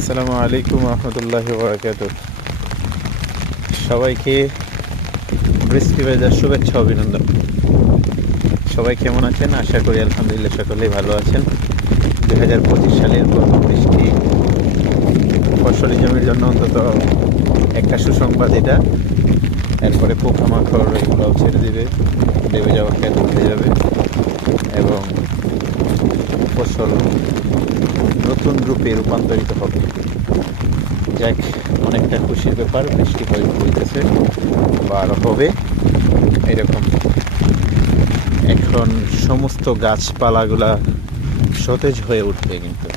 আসসালামু আলাইকুম রহমতুল্লাহি বারাকাতুহু। সবাইকে বৃষ্টি ভেজার শুভেচ্ছা অভিনন্দন। সবাই কেমন আছেন? আশা করি আলহামদুলিল্লাহ সকলেই ভালো আছেন। 2025 সালের প্রথম বৃষ্টি ফসলি জমির জন্য অন্তত একটা সুসংবাদ এটা। এরপরে পোকামাকড় এগুলোও ছেড়ে দিবে, দেবে যাওয়া খেত উঠে যাবে এবং ফসল নতুন রূপে রূপান্তরিত হবে। যাক, অনেকটা খুশির ব্যাপার। বৃষ্টি হইতেছে বা আরো হবে এরকম। এখন সমস্ত গাছপালাগুলা সতেজ হয়ে উঠবে, কিন্তু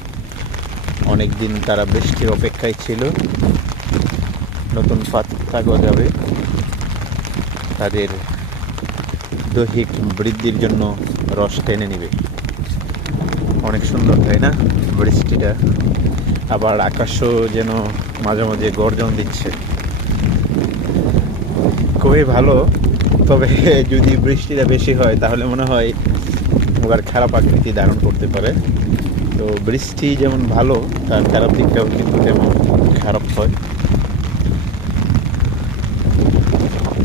অনেক দিন তারা বৃষ্টির অপেক্ষায় ছিল। নতুন পাতা গজাবে, তাদের দৈহিক বৃদ্ধির জন্য রস টেনে নিবে। অনেক সুন্দর, তাই না বৃষ্টিটা? আবার আকাশও যেন মাঝে মাঝে গর্জন দিচ্ছে, খুবই ভালো। তবে যদি বৃষ্টিটা বেশি হয় তাহলে মনে হয় এবার খারাপ আকৃতি ধারণ করতে পারে। তো বৃষ্টি যেমন ভালো, তার খারাপ দিকটাও কিন্তু তেমন খারাপ হয়।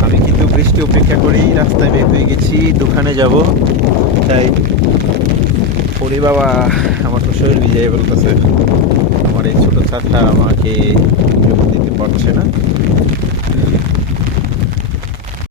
আমি কিন্তু বৃষ্টি উপেক্ষা করেই রাস্তায় বের হয়ে গেছি, দোকানে যাব। তাই ওরে বাবা, আমার তো শরীর ভিজে বলতেছে। আমার এই ছোটো ছাতা আমাকে দিতে পারছে না।